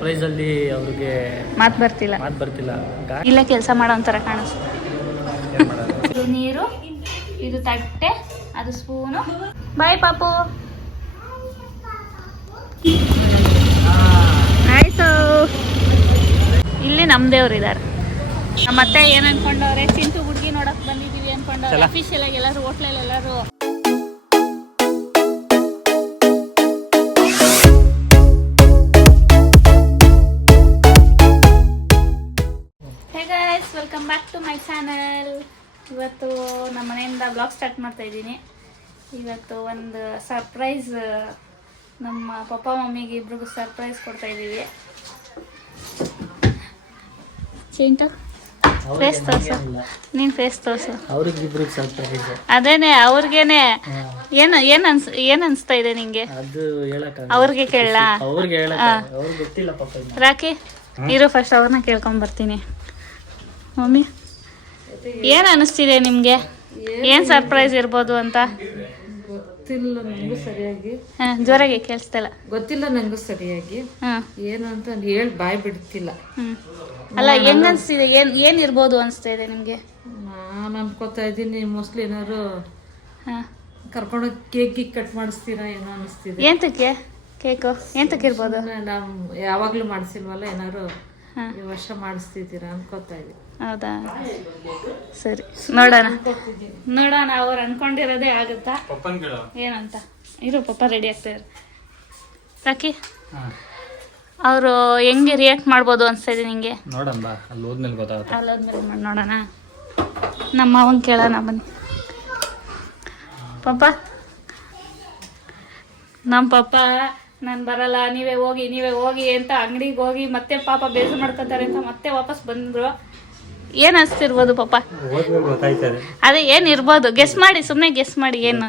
Surprise ಅಲ್ಲಿ ಅವ್ರಿಗೆ ಮಾತು ಬರ್ತಿಲ್ಲ ಇಲ್ಲೇ ಕೆಲಸ ಮಾಡೋ ಒಂಥರ ಕಾಣಿಸ್ತು. ಇದು ನೀರು, ಇದು ತಟ್ಟೆ, ಅದು ಸ್ಪೂನು. ಬಾಯ್ ಪಾಪು. ಆಯ್ತು. ಇಲ್ಲಿ ನಮ್ದೇವ್ರು ಇದ್ದಾರೆ. ಮತ್ತೆ ಏನ್ ಅನ್ಕೊಂಡವ್ರೆ, ಚಿಂಟು ಹುಡುಗಿ ನೋಡಕ್ ಬಂದಿದೀವಿ ಅನ್ಕೊಂಡವ್ರೆ. ಅಫಿಷಿಯಲ್ ಆಗಿ ಎಲ್ಲರೂ ಹೋಟ್ಲಲ್ಲಿ ಎಲ್ಲರೂ welcome back to my channel. ಇವತ್ತು ನಮ್ಮ ಮನೆಯಿಂದ ಬ್ಲಾಗ್ ಸ್ಟಾರ್ಟ್ ಮಾಡ್ತಾ ಇದ್ದೀನಿ. ಇವತ್ತು ಒಂದು ಸರ್ಪ್ರೈಸ್, ನಮ್ಮ ಪಪ್ಪ ಮಮ್ಮಿಗೆ ಇಬ್ರಿಗೂ ಸರ್ಪ್ರೈಸ್ ಕೊಡ್ತಾ ಇದ್ದೀವಿ. ಚಿಂಟು ಫೇಸ್ ತೋರ್ಸು, ನೀನು ಫೇಸ್ ತೋರ್ಸು. ಅವ್ರಿಗಿಬ್ರಿಗೆ ಸರ್ಪ್ರೈಸ್. ಅದೇನೆ ಅವ್ರಿಗೇನೆ. ಏನ್ ಅನ್ಸ್ತಾ ಇದೆ ನಿಂಗೆ? ಅದು ಹೇಳಕ ಅವ್ರಿಗೆ ಕೇಳಲಾ? ಅವ್ರಿಗೆ ಹೇಳಕ ಅವ್ರಿಗೆ ಗೊತ್ತಿಲ್ಲ ಪಾಪ. ರಾಕಿ ಇರು, ಫಸ್ಟ್ ಅವ್ರನ್ನ ಕೇಳ್ಕೊಂಡ್ ಬರ್ತೀನಿ. ಮಮ್ಮಿ ಏನ್ ಅನಿಸ್ತಿದೆ ನಿಮ್ಗೆ? ಏನ್ ಸರ್ಪ್ರೈಸ್ ಇರ್ಬೋದು ಅಂತ ಗೊತ್ತಿಲ್ಲ ನಂಗೂ ಸರಿಯಾಗಿ. ಜೋರಾಗಿ ಕೇಳಿಸ್ತಲ್ಲ. ಗೊತ್ತಿಲ್ಲ ನಂಗೂ ಸರಿಯಾಗಿ ಏನು ಅಂತ ಹೇಳಿ ಬಾಯ್ ಬಿಡ್ತಿಲ್ಲ. ಅಲ್ಲ, ಹೆಂಗ್ ಅನ್ಸ್ತಿದೆ? ಏನ್ ಇರ್ಬೋದು ಅನ್ಸ್ತಾ ಇದೆ ನಿಮ್ಗೆ? ನಾನು ಅನ್ಕೋತಾ ಇದ್ದೀನಿ ಮೋಸ್ಟ್ಲಿ ಏನಾದ್ರು ಕರ್ಕೊಂಡೋಗಿ ಕೇಕ್ ಕಟ್ ಮಾಡಿಸ್ತೀರಾ ಏನೋ ಅನಿಸ್ತಿದೆ. ಎಂತಕ್ಕೆ ಕೇಕು? ಎಂತಕ್ಕೆ ಇರ್ಬೋದು? ನಾವು ಯಾವಾಗ್ಲೂ ಮಾಡಿಸಿಲ್ವಲ್ಲ, ಏನಾದ್ರು ಈ ವರ್ಷ ಮಾಡಿಸ್ತಿದ್ದೀರಾ ಅನ್ಕೋತಾ ಇದ್ದೀನಿ. ಹೌದಾ, ಸರಿ ನೋಡೋಣ ಅವ್ರು ಅನ್ಕೊಂಡಿರೋದೇ ಆಗುತ್ತಾ ಏನಂತ. ಇರು, ಪಪ್ಪ ರೆಡಿ ಆಗ್ತಾರೆ. ಸಾಕಿ ಅವರು ಹೆಂಗೆ ರಿಯಾಕ್ಟ್ ಮಾಡ್ಬೋದು ಅನ್ಸ್ತಾ ಇದೆ ನಿಂಗೆ? ನೋಡೋಣ, ಅಲ್ಲಿ ಹೋದ್ಮೇಲೆ ಗೊತ್ತಾಗುತ್ತೆ. ಅಲ್ಲಿ ಹೋದ್ಮೇಲೆ ನೋಡೋಣ. ನಮ್ಮ ಅವನ್ ಕೇಳೋಣ ಬನ್ನಿ. ಪಪ್ಪ, ನಮ್ಮ ಪಪ್ಪ ನಾನು ಬರಲ್ಲ, ನೀವೇ ಹೋಗಿ ಅಂತ ಅಂಗಡಿಗೆ ಹೋಗಿ ಮತ್ತೆ ಪಾಪ ಬೇಜಾರು ಮಾಡ್ಕೊತಾರೆ ಅಂತ ಮತ್ತೆ ವಾಪಸ್ ಬಂದ್ರು. ಏನ್ ಅನ್ಸ್ತಿರ್ಬೋದು ಪಾಪ? ಅದೇ ಏನ್ ಇರ್ಬೋದು? ಗೆಸ್ ಮಾಡಿ, ಸುಮ್ಮನೆ ಗೆಸ್ ಮಾಡಿ. ಏನು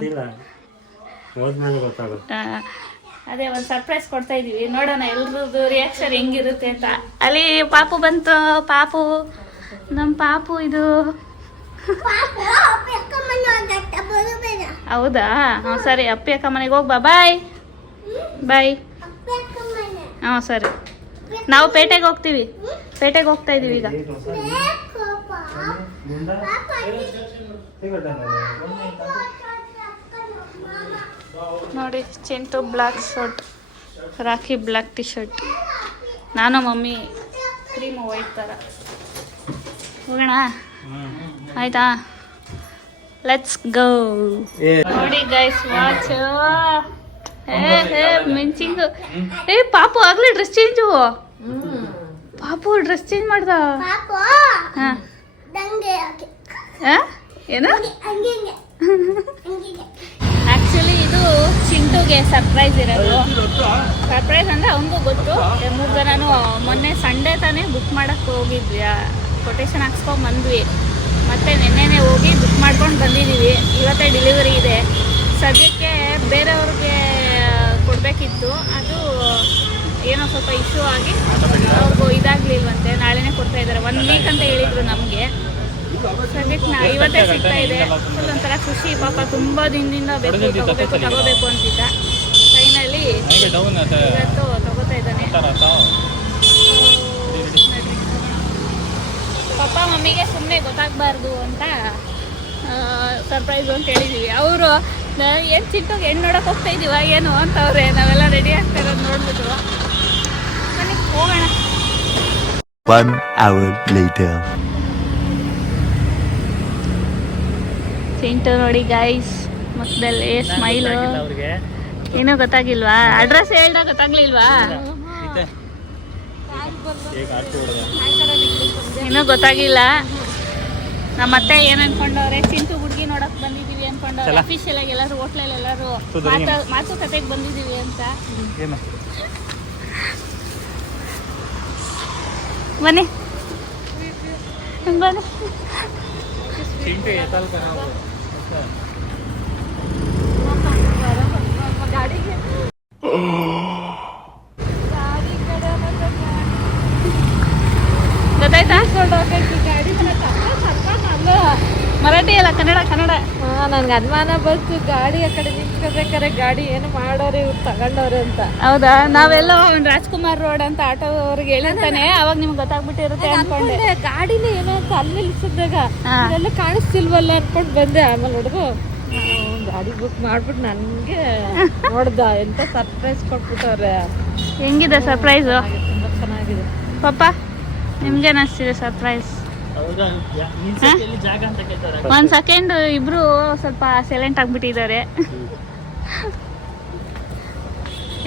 ಅದೇ ಒಂದು ಸರ್ಪ್ರೈಸ್ ಕೊಡ್ತಾ ಇದೀವಿ, ನೋಡೋಣ ಎಲ್ರದ್ದು ರಿಯಾಕ್ಷನ್ ಹೆಂಗಿರುತ್ತೆ ಅಂತ. ಅಲ್ಲಿ ಪಾಪು ಬಂತು. ಪಾಪು, ನಮ್ಮ ಪಾಪು ಇದು. ಹೌದಾ, ಹಾಂ ಸರಿ. ಅಪ್ಪಿ ಅಕ್ಕ ಮನೆಗೆ ಹೋಗ್ಬಾ. ಬಾಯ್ ಬಾಯ್. ಹಾಂ ಸರಿ. ನಾವು ಪೇಟೆಗೆ ಹೋಗ್ತೀವಿ, ಪೇಟೆಗೆ ಹೋಗ್ತಾ ಇದೀವಿ ಈಗ. ನೋಡಿ, Chintu black shirt, rakhi black T shirt, ನಾನು ಮಮ್ಮಿ ಕ್ರೀಮು ವೈಟ್ ಥರ. ಹೋಗೋಣ ಆಯ್ತಾ? Let's go. ನೋಡಿ ಗೈಸ್, ವಾಚ್. ಮಿಂಚಿಂಗು. ಪಾಪು ಆಗ್ಲೇ ಡ್ರೆಸ್ ಚೇಂಜು. ಪಾಪು ಡ್ರೆಸ್ ಚೇಂಜ್ ಮಾಡ್ದ. ಏನು? ಆಕ್ಚುಲಿ ಇದು ಚಿಂಟುಗೆ ಸರ್ಪ್ರೈಸ್ ಇರೋದು. ಸರ್ಪ್ರೈಸ್ ಅಂದ್ರೆ ಅವನಿಗೂ ಗೊತ್ತು. 3 ಜನನು ಮೊನ್ನೆ ಸಂಡೇ ತಾನೇ ಬುಕ್ ಮಾಡಕ್ ಹೋಗಿದ್ವಿ, ಕೊಟೇಶನ್ ಹಾಕ್ಸ್ಕೊಂಡ್ ಬಂದ್ವಿ. ಮತ್ತೆ ನಿನ್ನೆನೆ ಹೋಗಿ ಬುಕ್ ಮಾಡ್ಕೊಂಡು ಬಂದಿದ್ದೀವಿ. ಇವತ್ತೇ ಡೆಲಿವರಿ ಇದೆ. ಸದ್ಯಕ್ಕೆ ಬೇರೆಯವ್ರಿಗೆ ಕೊಡಬೇಕಿತ್ತು, ಅದು ಏನೋ ಸ್ವಲ್ಪ ಇಶ್ಯೂ ಆಗಿ ಅವ್ರಿಗೂ ಇದಾಗ್ಲಿಲ್ವಂತೆ. ನಾಳೆನೇ ಕೊಡ್ತಾ ಇದ್ದಾರೆ. 1 ವೀಕ್ ಅಂತ ಹೇಳಿದ್ರು ನಮಗೆ. ಸದ್ಯಕ್ಕೆ ಇವತ್ತೇ ಸಿಗ್ತಾ ಇದೆ. ಫುಲ್ ಒಂಥರ ಖುಷಿ. ಪಾಪ ತುಂಬ ದಿನದಿಂದ ತಗೋಬೇಕು ಅಂತಿದ್ದ. ಫೈನಲಿ ಇವತ್ತು ತಗೋತಾ ಇದ್ದಾನೆ. ಪಪ್ಪ ಮಮ್ಮಿಗೆ ಸುಮ್ಮನೆ ಗೊತ್ತಾಗಬಾರ್ದು ಅಂತ ಸರ್ಪ್ರೈಸು ಅಂತ ಹೇಳಿದ್ದೀವಿ. ಅವರು ಏನು ಚಿಂಟುಗೆ ಹೆಣ್ಣು ನೋಡೋಕೆ ಹೋಗ್ತಾ ಇದ್ದೀವ ಏನು ಅಂತವ್ರೆ. ನಾವೆಲ್ಲ ರೆಡಿ ಆಗ್ತಾ ಇರೋದು ನೋಡ್ಬಿಟ್ಟು ಬನ್ನಿ ಹೋಗೋಣ. 1 hour later. ಚಿಂಟು ನೋಡಿ ಗೈಸ್, ಮುಖದಲ್ಲಿ ಸ್ಮೈಲು. ಏನೂ ಗೊತ್ತಾಗಿಲ್ವಾ? ಅಡ್ರೆಸ್ ಹೇಳ್ದಾಗ ಗೊತ್ತಾಗ್ಲಿಲ್ವಾ? ಇನ್ನೂ ಗೊತ್ತಾಗಿಲ್ಲ. ನಮ್ಮತ್ತೆ ಏನ್ ಅನ್ಕೊಂಡವ್ರೆ, ಚಿಂಟು ಹುಡುಗಿ ನೋಡಕ್ ಬಂದಿದೀವಿ ಅನ್ಕೊಂಡವ್ರೆ. ಅಫಿಷಿಯಲ್ ಆಗಿ ಎಲ್ಲರೂ ಹೋಟ್ಲಲ್ಲಿ ಎಲ್ಲರೂ ಮಾತುಕತೆಗೆ ಬಂದಿದೀವಿ ಅಂತ. ಬನ್ನಿ ಬನ್ನಿ. ಗೊತ್ತಾಯ್ತಾ? ಮರಾಠಿ ಅಲ್ಲ, ಕನ್ನಡ ಕನ್ನಡ. ನನ್ಗೆ ಅನುಮಾನ ಬಂತು, ಗಾಡಿ ಆ ಕಡೆ ನಿಂತ್ಕೋಬೇಕಾರೆ ಗಾಡಿ ಏನು ಮಾಡೋರು ಇವ್ರು ತಗೊಂಡವ್ರೆ ಅಂತ. ಹೌದಾ? ನಾವೆಲ್ಲ ಅವ್ನು ರಾಜ್ಕುಮಾರ್ ರೋಡ್ ಅಂತ ಆಟೋ ಅವ್ರಿಗೆ ಹೇಳಿರ್ತಾನೆ, ಅವಾಗ ನಿಮ್ಗೆ ಗೊತ್ತಾಗ್ಬಿಟ್ಟಿರುತ್ತೆ ಅನ್ಕೊಂಡೆ. ಗಾಡಿನೇ ಏನೋ ಅಂತ ಅಲ್ಲಿ ನಿಲ್ಸಿದಾಗ ಎಲ್ಲ ಕಾಣಿಸ್ತಿಲ್ವಲ್ಲ ಅನ್ಕೊಂಡು ಬಂದೆ. ಆಮೇಲೆ ಹುಡುಗು ಗಾಡಿ ಬುಕ್ ಮಾಡ್ಬಿಟ್ಟು ನನಗೆ ನೋಡ್ದ ಎಂತ ಸರ್ಪ್ರೈಸ್ ಕೊಟ್ಬಿಟ್ಟವ್ರೆ. ಹೆಂಗಿದೆ ಸರ್ಪ್ರೈಸು? ತುಂಬಾ ಚೆನ್ನಾಗಿದೆ. ಪಾಪ ನಿಮ್ಗೇನು ಅನಿಸ್ತಿದೆ ಸರ್ಪ್ರೈಸ್? ಜಾಗ ಅಂತ ಕೇಳ್ತಾರೆ. ಒಂದು ಸೆಕೆಂಡ್ ಇಬ್ರು ಸ್ವಲ್ಪ ಸೈಲೆಂಟ್ ಆಗಿಬಿಟ್ಟಿದ್ದಾರೆ.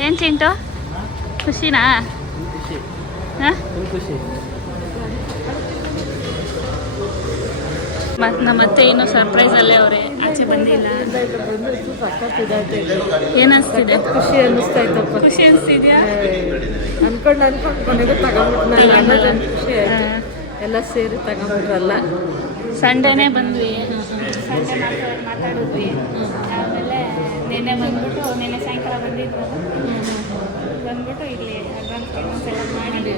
ಏನು ಚಿಂಟು, ಖುಷಿನಾ? ಹಾಂ, ಖುಷಿ. ಮತ್ತು ನಮ್ಮತ್ತೆ ಇನ್ನೂ ಸರ್ಪ್ರೈಸ್ ಅಲ್ಲೇ ಅವರೇ, ಆಚೆ ಬಂದಿಲ್ಲ. ಏನು ಅನಿಸ್ತಿದೆ? ಖುಷಿ ಅನ್ನಿಸ್ತಾ ಇತ್ತಪ್ಪ. ಖುಷಿ ಅನಿಸ್ತಿದ್ಯಾ? ಅನ್ಕೊಂಡು ಕೊನೆಗೂ ತಗೊಂಡ್ಬಿಟ್ಟು ಖುಷಿ ಆಯ್ತು. ಎಲ್ಲ ಸೇರಿ ತಗೊಂಡ್ಬಿಟ್ರಲ್ಲ. ಸಂಡೇನೇ ಬಂದ್ವಿ, ಸಂಡೇ ಮಾತಾಡಿದ್ವಿ. ಆಮೇಲೆ ನಿನ್ನೆ ಬಂದ್ಬಿಟ್ಟು, ನಿನ್ನೆ ಸಾಯಂಕಾಲ ಬಂದಿದ್ರು. ಬಂದ್ಬಿಟ್ಟು ಇಲ್ಲಿ ಅಡ್ವಾನ್ಸ್ ಪೇಮೆಂಟ್ಸ್ ಎಲ್ಲ ಮಾಡಿ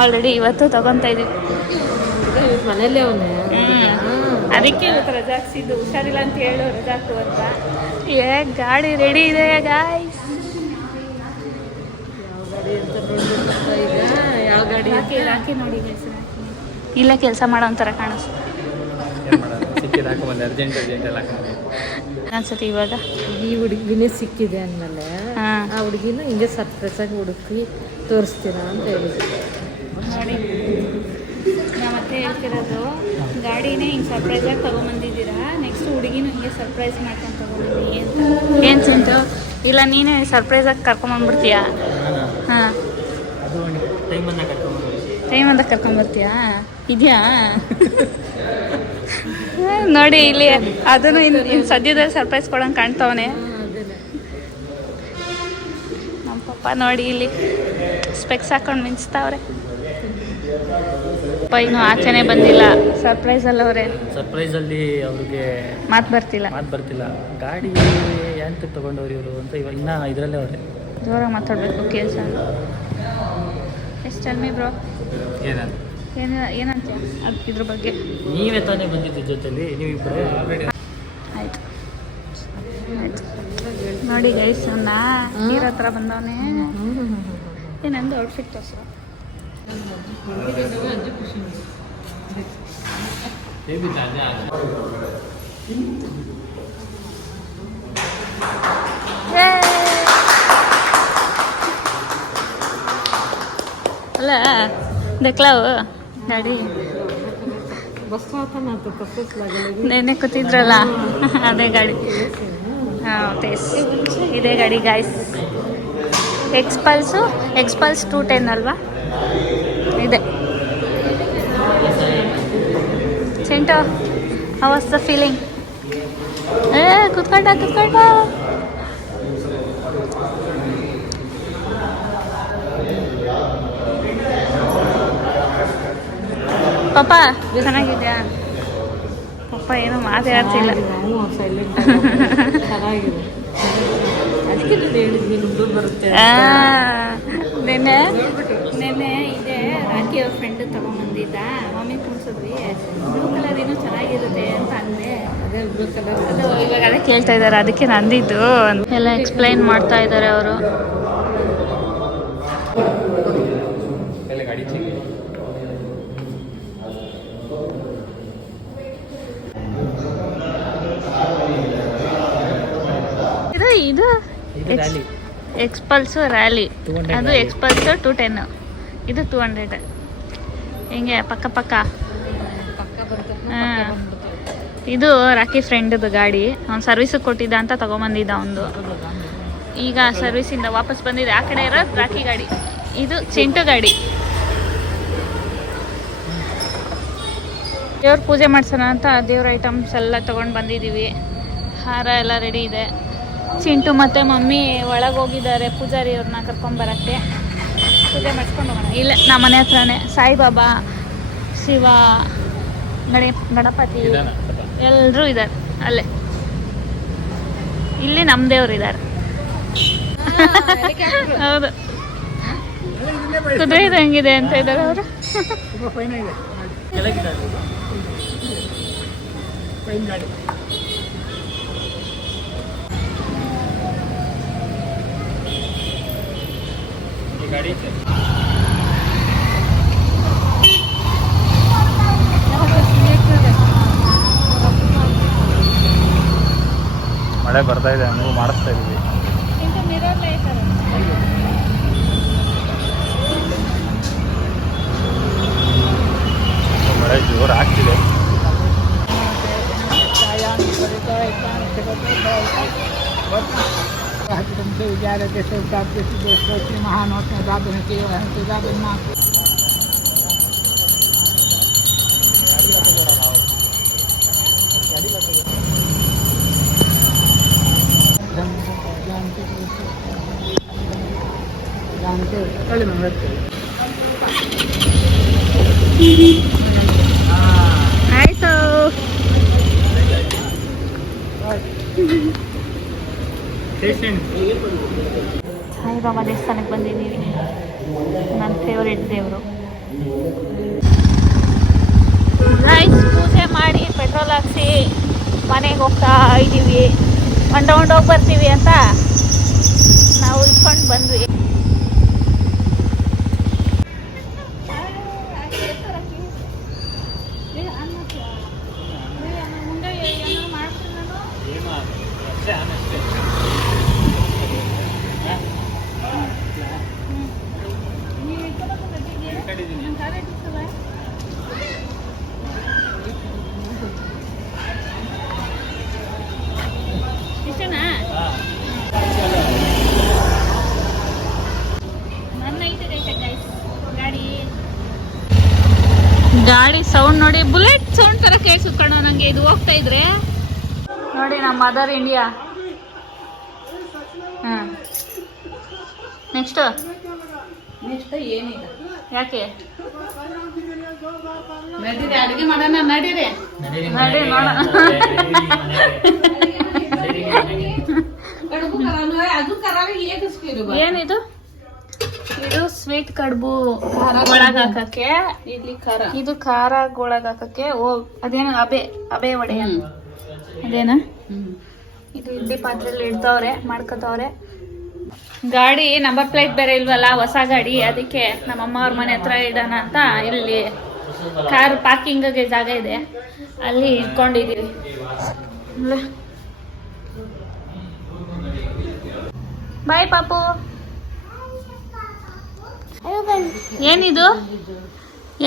ಆಲ್ರೆಡಿ ಇವತ್ತು ತಗೊತಾ ಇದೀವಿ. ಮನೇಲಿ ಅವನೇ. ಅದಕ್ಕೆ ಇವತ್ತು ರಜಾ ಹಾಕ್ಸಿದ್ದು, ಹುಷಾರಿಲ್ಲ ಅಂತ ಹೇಳು ರಜಾ ಹಾಕು ಅಂತ. ಗಾಡಿ ರೆಡಿ ಇದೆ ಗಾಯ್ಸ್. ಯಾವ ಗಾಡಿ ಹಾಕಿ ನೋಡಿ guys. ಇಲ್ಲೇ ಕೆಲಸ ಮಾಡೋ ಒಂಥರ ಕಾಣಿಸ್ತು ಅನ್ಸತಿ. ಇವಾಗ ಈ ಹುಡುಗಿನೇ ಸಿಕ್ಕಿದೆ ಅಂದಮೇಲೆ ಆ ಹುಡುಗಿನ ಹಿಂಗೆ ಸರ್ಪ್ರೈಸ್ ಆಗಿ ಹುಡುಕಿ ತೋರಿಸ್ತೀರಾ ಅಂತ ಹೇಳಿದ್ರು. ನೋಡಿ, ನಾವತ್ತೆ ಹೇಳ್ತಿರೋದು, ಗಾಡಿನೇ ಹಿಂಗೆ ಸರ್ಪ್ರೈಸ್ ಆಗಿ ತಗೊಂಬಂದಿದ್ದೀರಾ, ನೆಕ್ಸ್ಟ್ ಹುಡುಗಿನೂ ಹಿಂಗೆ ಸರ್ಪ್ರೈಸ್ ಮಾಡ್ಕೊಂಡು ತಗೊಂಬಂದಿ ಅಂತ. ಏನು ಚಿಂಟು? ಇಲ್ಲ ನೀನೇ ಸರ್ಪ್ರೈಸ್ ಆಗಿ ಕರ್ಕೊಂಬಂದ್ಬಿಡ್ತೀಯಾ? ಹಾಂ, ಟೈಮ್ ಅಂತ ಕರ್ಕೊಂಬರ್ತೀಯಾ? ಇದೆಯಾ? ನೋಡಿ ಇಲ್ಲಿ ಅದನ್ನು ಇನ್ನು ಸದ್ಯದಲ್ಲಿ ಸರ್ಪ್ರೈಸ್ ಕೊಡೋಂಗೆ ಕಾಣ್ತವನೆ ನಮ್ಮ ಪಪ್ಪ. ನೋಡಿ ಇಲ್ಲಿ ಸ್ಪೆಕ್ಸ್ ಹಾಕೊಂಡು ಮಿಂಚ್ತಾವ್ರೆ. ಪಪ್ಪ ಇನ್ನೂ ಆಚೆನೇ ಬಂದಿಲ್ಲ, ಸರ್ಪ್ರೈಸ್ ಅಲ್ಲವ್ರೆ. ಸರ್ಪ್ರೈಸ್ ಅಲ್ಲಿ ಅವ್ರಿಗೆ ಮಾತು ಬರ್ತಿಲ್ಲ. ಗಾಡಿ ಎಂತ ತಗೊಂಡವ್ರು ಇವರು ಅಂತ ಇವಾಗ ಇನ್ನ ಇದರಲ್ಲೇ ಅವ್ರೆ. ಜೋರಾಗಿ ಮಾತಾಡಬೇಕು, ಕೇಳಿಸ. ಎಷ್ಟು ಟೆಲ್ ಮಿ ಬ್ರೋ, ಏನಂತ ಅದು ಇದ್ರ ಬಗ್ಗೆ? ನೀವೇ ತಾನೇ ಬಂದಿದ್ದು ಜೊತೆಲಿ, ನೀವಿಬ್ಬರೇ. ಆಯ್ತು ಆಯ್ತು. ನೋಡಿ ಗೈಸ್, ಅವನ್ನ ನೀರ ಹತ್ರ ಬಂದವನೇ. ಏನಂದು ಔಟ್ಫಿಟ್ ತೋರಿಸು. ಅಲ್ಲ ದೇಖ್ಲಾವು ಗಾಡಿ ನೆನ್ನೆ ಕೂತಿದ್ರಲ್ಲ ಅದೇ ಗಾಡಿ. ಹಾಂ, ಇದೇ ಗಾಡಿ ಗಾಯ್ಸ್. ಎಕ್ಸ್ಪಲ್ಸ್ 210 ಅಲ್ವಾ? ಇದೆ. Chintu, how was the feeling? ಕುತ್ಕೊಂಡ ಪಾಪ ಚೆನ್ನಾಗಿದ್ಯಾ? ಪಾಪ ಏನೋ ಮಾತಾಡ್ತಿಲ್ಲ. ನೆನ್ನೆ ಇದೆ ರಾಖಿ ಅವ್ರ ಫ್ರೆಂಡ್ ತಗೊಂಡ್ಬಂದಿದ್ದ, ಮಮ್ಮಿ ಕುಣಿಸಿದ್ವಿ. ಬ್ಲೂ ಕಲರ್ ಏನೋ ಚೆನ್ನಾಗಿರುತ್ತೆ ಅಂತ ಅಂದೆ. ಅದೇ ಬ್ಲೂ ಕಲರ್ ಅದು ಇವಾಗ ಅದೇ ಕೇಳ್ತಾ ಇದ್ದಾರೆ, ಅದಕ್ಕೆ ನಂದಿದ್ದು ಎಲ್ಲ ಎಕ್ಸ್ಪ್ಲೈನ್ ಮಾಡ್ತಾ ಇದ್ದಾರೆ ಅವರು. ಇದು ಎಕ್ಸ್ಪಲ್ಸು ರ್ಯಾಲಿ, ಅದು ಎಕ್ಸ್ಪಲ್ಸು 210, ಇದು 200. ಹಿಂಗೆ ಪಕ್ಕ. ಹಾಂ, ಇದು ರಾಖಿ ಫ್ರೆಂಡ್ದು ಗಾಡಿ. ಅವ್ನು ಸರ್ವಿಸಿಗೆ ಕೊಟ್ಟಿದ್ದ ಅಂತ ತೊಗೊಂಬಂದಿದ್ದ ಒಂದು. ಈಗ ಸರ್ವಿಸಿಂದ ವಾಪಸ್ ಬಂದಿದೆ. ಆ ಕಡೆ ಇರೋದು ರಾಖಿ ಗಾಡಿ, ಇದು ಚಿಂಟು ಗಾಡಿ. ದೇವ್ರ ಪೂಜೆ ಮಾಡ್ಸೋಣ ಅಂತ ದೇವ್ರ ಐಟಮ್ಸ್ ಎಲ್ಲ ತೊಗೊಂಡು ಬಂದಿದ್ದೀವಿ. ಹಾರ ಎಲ್ಲ ರೆಡಿ ಇದೆ. ಚಿಂಟು ಮತ್ತು ಮಮ್ಮಿ ಒಳಗೆ ಹೋಗಿದ್ದಾರೆ ಪೂಜಾರಿ ಅವ್ರನ್ನ ಕರ್ಕೊಂಬರೋಕ್ಕೆ. ಪೂಜೆ ಮಾಡಿಸ್ಕೊಂಡು ಹೋಗೋಣ. ಇಲ್ಲೇ ನಮ್ಮ ಮನೆ ಹತ್ರನೇ ಸಾಯಿಬಾಬಾ, ಶಿವ, ಗಣಪತಿ ಎಲ್ಲರೂ ಇದ್ದಾರೆ ಅಲ್ಲೇ. ಇಲ್ಲಿ ನಮ್ಮ ದೇವ್ರು ಇದ್ದಾರೆ. ಹೌದು, ಕುದುರೆ ಹೆಂಗಿದೆ ಅಂತ ಇದ್ದಾರೆ ಅವರು. ಗಾಡಿ ಗಾಡಿ ಮಳೆ ಬರ್ತಾ ಇದೆ, ನೀವು ಮಾಡಿಸ್ತಾ ಇದೀವಿ. ಇಂಟು ಮಿರರ್ ಲೈಟ್ ಮಳೆ ಜೋರು ಆಗ್ತಿದೆ. ಆಯ್ತು. ಸಾಯಿಬಾಬಾ ದೇವಸ್ಥಾನಕ್ಕೆ ಬಂದಿದ್ದೀವಿ. ನನ್ನ ಫೇವ್ರೆಟ್ ದೇವರು. ರೈಸ್ ಪೂಜೆ ಮಾಡಿ ಪೆಟ್ರೋಲ್ ಹಾಕ್ಸಿ ಮನೆಗೆ ಹೋಗ್ತಾ ಇದ್ದೀವಿ. ಒನ್ ರೌಂಡ್ ಹೋಗಿ ಬರ್ತೀವಿ ಅಂತ ನಾವು ಇಟ್ಕೊಂಡು ಬಂದ್ವಿ. ಇಷ್ಟನಾ? ಗಾಡಿ ಸೌಂಡ್ ನೋಡಿ, ಬುಲೆಟ್ ಸೌಂಡ್ ತರ ಕೇಳಿಸುತ್ತೆ ಕಣೋ ನಂಗೆ ಇದು ಹೋಗ್ತಾ ಇದ್ರೆ. ನೋಡಿ ನಮ್ಮ ಮದರ್ ಇಂಡಿಯಾ. ನೆಕ್ಸ್ಟ್ ಏನಿಲ್ಲ, ಯಾಕೆ ನಡೀರಿ ಅಡಿಗೆ ಮಾಡೋಣ, ನಡೀರಿ. ನಡಿ ನೋಡೋಣ. ಏನಿದು? ಇದು ಸ್ವೀಟ್ ಕಡುಬು ಒಳಗ್ ಹಾಕಕ್ಕೆ, ಇಡ್ಲಿ ಖಾರ, ಇದು ಖಾರ ಒಳಗ್ ಹಾಕಕ್ಕೆ. ಅದೇನು ಅಬೆ ವಡೆ ಅದೇನಾ? ಇದು ಇಡ್ಲಿ ಪಾತ್ರೆಯಲ್ಲಿ ಇಡ್ತವ್ರೆ, ಮಾಡ್ಕೊತವ್ರೆ. ಗಾಡಿ ನಂಬರ್ ಪ್ಲೇಟ್ ಬೇರೆ ಇಲ್ವಲ್ಲ, ಹೊಸ ಗಾಡಿ, ಅದಕ್ಕೆ ನಮ್ಮಮ್ಮ ಅವ್ರ ಮನೆ ಹತ್ರ ಇಡೋಣ ಅಂತ ಇಲ್ಲಿ ಕಾರ್ ಪಾರ್ಕಿಂಗ್ಗೆ ಜಾಗ ಇದೆ, ಅಲ್ಲಿ ಇಟ್ಕೊಂಡಿದೀವಿ. ಬಾಯ್ ಪಾಪು. ಏನಿದು?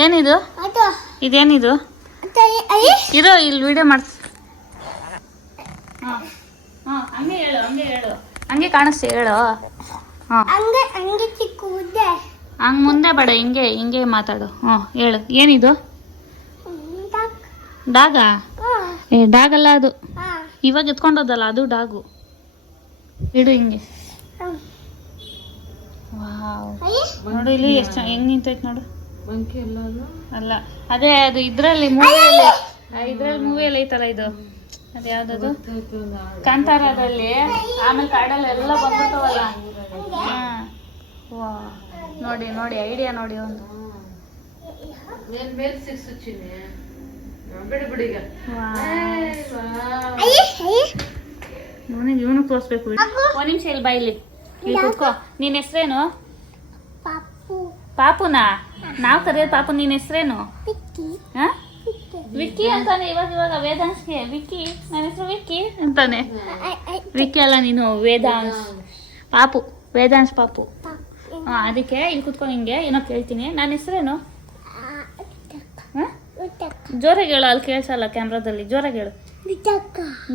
ಏನಿದು? ಇದೇನಿದು? ಇರೋ ಇಲ್ಲಿ ವಿಡಿಯೋ ಮಾಡ್ಸ. ಹಂಗೆ ಹೇಳು, ಹಂಗೆ ಹೇಳು, ಹಂಗೆ ಕಾಣಿಸ್ತಿ ಹೇಳು. ಹಂಗ ಮುಂದೆ ಬೇಡ, ಹಿಂಗೆ ಹಿಂಗೆ ಮಾತಾಡು. ಹೇಳು, ಏನಿದು? ಡಾಗ? ಡಾಗಲ್ಲ ಅದು, ಇವಾಗ ಎತ್ಕೊಂಡೋದಲ್ಲ ಅದು ಡಾಗು. ಇಡು ಹಿಂಗೆ. ನೋಡು ಇಲ್ಲಿ ಎಷ್ಟು ಹೆಂಗ್ ನಿಂತೈತೆ ನೋಡು. ಅಲ್ಲ ಅದೇ ಅದು ಇದ್ರಲ್ಲಿ ಮೂವಿಯಲ್ಲಿ ಐತಲ್ಲ ಇದು, ಅದು ಯಾವ್ದದು, ಕಾಂತಾರದಲ್ಲಿ. ಆಮೇಲೆ ಕಾಡಲ್ಲಿ ಎಲ್ಲ ಬಂದ್ಬಿಟ್ಟವಲ್ಲ. ವಾ ನೋಡಿ ನೋಡಿ, ಐಡಿಯಾ ನೋಡಿ ಒಂದು. ನನಗೆ ಇವನು ತೋರಿಸ್ಬೇಕು. ಒಂದ್ ನಿಮಿಷ ಇಲ್ಲಿ ಬಾ, ಇಲ್ಲಿ ಕೂತ್ಕೋ. ನಿನ್ನ ಹೆಸ್ರೇನು? ಪಾಪುನಾ? ನಾವ್ ಕರೆಯೋದು ಪಾಪು. ನಿನ್ನ ಹೆಸ್ರೇನು? ವಿಕ್ಕಿ ಅಂತಾನೆ. ಇವಾಗ ವೇದಾಂಶ್ಗೆ ವಿಕ್ಕಿ, ನನ್ನ ಹೆಸರು ವಿಕ್ಕಿ ಅಂತಾನೆ. ವಿಕ್ಕಿ ಅಲ್ಲ ನೀನು, ವೇದಾಂಶ್. ಪಾಪು, ವೇದಾಂಶ್ ಪಾಪು. ಅದಕ್ಕೆ ಇಲ್ಲಿ ಕುತ್ಕೊ, ಹಿಂಗೆ ಏನೋ ಕೇಳ್ತೀನಿ. ನನ್ನ ಹೆಸರೇನು? ಜೋರಾಗಿ ಹೇಳು, ಅಲ್ಲಿ ಕೇಳಿಸಲ್ಲ ಕ್ಯಾಮ್ರಾದಲ್ಲಿ. ಜೋರಾಗಿ ಹೇಳು.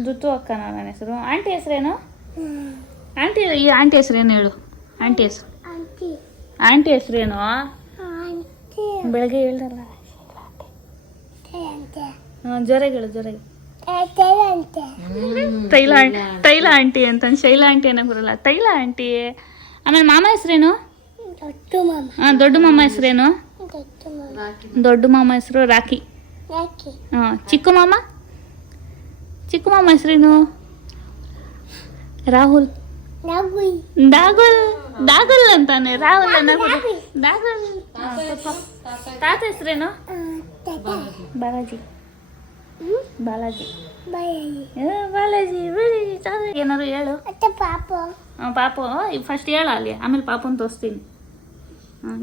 ದುತ್ತು ಅಕ್ಕ ನನ್ನ ಹೆಸರು. ಆಂಟಿ ಹೆಸರೇನು? ಆಂಟಿ, ಈ ಆಂಟಿ ಹೆಸರೇನು ಹೇಳು. ಆಂಟಿ ಹೆಸರು, ಆಂಟಿ ಹೆಸರೇನು? ಬೆಳಗ್ಗೆ ಹೇಳ್ದಲ್ಲ. ಜೋರಾಗಿ ಹೇಳು, ಜೋರಾಗಿ. ತೈಲ ಆಂಟಿ ಅಂತ. ಶೈಲಾ ಆಂಟಿ ಅನ್ನಕ್ ಬರಲ್ಲ, ತೈಲ ಆಂಟಿ. ಆಮೇಲೆ ಮಾಮ ಹೆಸರೇನು? ದೊಡ್ಡ ಮಾಮ ಹೆಸರೇನು? ದೊಡ್ಡ ಮಾಮ ಹೆಸರು ರಾಕಿ. ಚಿಕ್ಕ ಮಾಮ? ಚಿಕ್ಕ ಮಾಮ ಹೆಸರೇನು? ರಾಹುಲ್. ದಾಗುಲ್, ದಾಗುಲ್ ಅಂತಾನೆ. ರಾಹುಲ್ ಅನ್ನೋದು ದಾಗುಲ್. ತಾತ ಹೆಸರೇನು? ಬಾಲಾಜಿ. ಬಾಲಾಜಿ ಬಾಲಾಜಿ ಏನಾದ್ರು ಹೇಳು ಪಾಪು ಫಸ್ಟ್ ಹೇಳ ಅಲ್ಲಿ, ಆಮೇಲೆ ಪಾಪುನ ತೋರಿಸ್ತೀನಿ.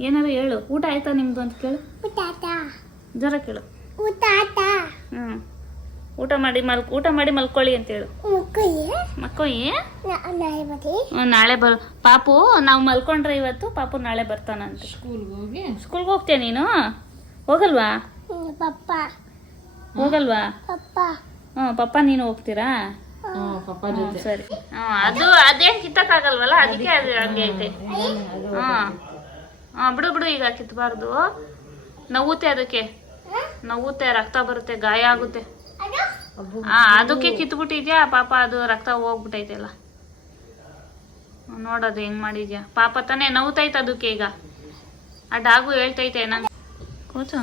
ಏನಾದ್ರು ಹೇಳು. ಊಟ ಆಯ್ತಾ ನಿಮ್ದು ಅಂತ ಕೇಳು, ಜ್ವರ ಕೇಳು. ಊಟ ಮಾಡಿ ಮಲ್ಕೊಳ್ಳಿ ಅಂತ ಹೇಳು. ಮಕ್ಕೋಯಿ ನಾಳೆ ಪಾಪು ನಾವು ಮಲ್ಕೊಂಡ್ರೆ ಇವತ್ತು ಪಾಪು ನಾಳೆ ಬರ್ತಾನಂತೆ. ಸ್ಕೂಲ್ಗೆ ಹೋಗ್ತೀಯ ನೀನು? ಹೋಗಲ್ವಾ? ಹೋಗಲ್ವಾ? ಪಪ್ಪ ನೀನು ಹೋಗ್ತೀರಾ? ಸರಿ. ಅದು ಅದೇನ್ ಕಿತ್ತಕ್ಕಾಗಲ್ವಲ್ಲ, ಅದಕ್ಕೆ ಅದು ಹಂಗೆ ಐತೆ. ಬಿಡು ಈಗ ಕಿತ್ತಬಾರ್ದು. ನೋವುತ್ತೆ, ಅದಕ್ಕೆ ನೋವುತ್ತೆ, ರಕ್ತ ಬರುತ್ತೆ, ಗಾಯ ಆಗುತ್ತೆ. ಅದಕ್ಕೆ ಕಿತ್ಬಿಟ್ಟಿದ್ಯಾ ಪಾಪ, ಅದು ರಕ್ತ ಹೋಗ್ಬಿಟ್ಟೈತೆಲ್ಲ. ನೋಡೋದು ಹೆಂಗ್ ಮಾಡಿದ್ಯಾ ಪಾಪ ತಾನೇ, ನೋವ್ತೈತೆ ಅದಕ್ಕೆ. ಈಗ ಆ ಡಾಗು ಹೇಳ್ತೈತೆ ನಂಗೆ ಕೂತು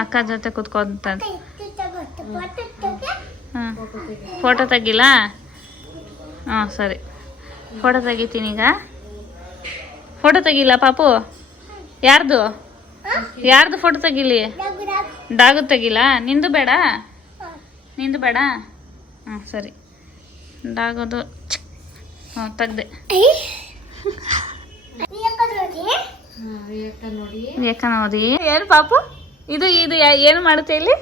ಅಕ್ಕ ಜೊತೆ ಕುತ್ಕೊಂತ. ಫೋಟೋ ತೆಗಿಲ್ಲ? ಸರಿ, ಫೋಟೋ ತೆಗಿತೀನಿ ಈಗ. ಫೋಟೋ ತೆಗಿಲ್ಲ ಪಾಪು? ಯಾರ್ದು ಫೋಟೋ ತೆಗಿಲಿ? ಡಾಗು ತೆಗಿಲ್ಲ? ನಿಂದು ಬೇಡ? ಸರಿ. ಡಾಗೋದು ತೆಗ್ದೆ. ನೋಡಿ ಏನು ಪಾಪು ಇದು ಏನು ಮಾಡುತ್ತೆ ಇಲ್ಲಿ?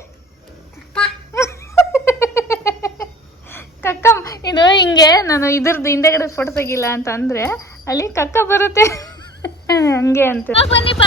ಕಕ್ಕ. ಇದು ಹಿಂಗೆ ನಾನು ಇದ್ರದ್ದು ಹಿಂದೆಗಡೆ ಫೋಟೋ ತೆಗಿಲ್ಲ ಅಂತ ಅಂದ್ರೆ ಅಲ್ಲಿ ಕಕ್ಕ ಬರುತ್ತೆ ಹಂಗೆ ಅಂತ. ಬನ್ನಿಪ್ಪ.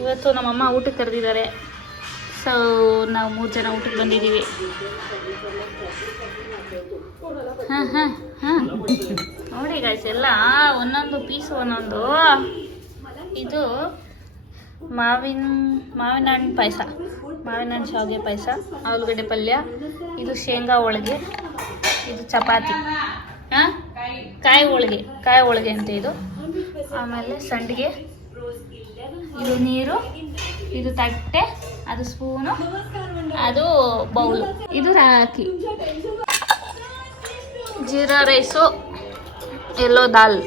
ಇವತ್ತು ನಮ್ಮಮ್ಮ ಊಟಕ್ಕೆ ಕರೆದಿದ್ದಾರೆ. ಸೊ ನಾವು 3 ಜನ ಊಟಕ್ಕೆ ಬಂದಿದ್ದೀವಿ. ನೋಡಿ ಗಾಯ್ಸ್, ಎಲ್ಲ ಒಂದೊಂದು ಪೀಸು ಒಂದೊಂದು. ಇದು ಮಾವಿನ ಹಣ್ಣು ಪಾಯಸ, ಮಾವಿನ ಹಣ್ಣು ಶಾವಿಗೆ ಪಾಯಸ, ಆಲೂಗಡ್ಡೆ ಪಲ್ಯ, ಇದು ಶೇಂಗಾ ಹೋಳಿಗೆ, ಇದು ಚಪಾತಿ, ಕಾಯಿ ಹೋಳಿಗೆ ಅಂತ ಇದು. ಆಮೇಲೆ ಸಂಡಿಗೆ, ಇದು ನೀರು, ಇದು ತಟ್ಟೆ, ಅದು ಸ್ಪೂನು, ಅದು ಬೌಲು, ಇದು ರಾಕಿ, ಜೀರಾ ರೈಸು, ಎಲ್ಲೋ ದಾಲ್.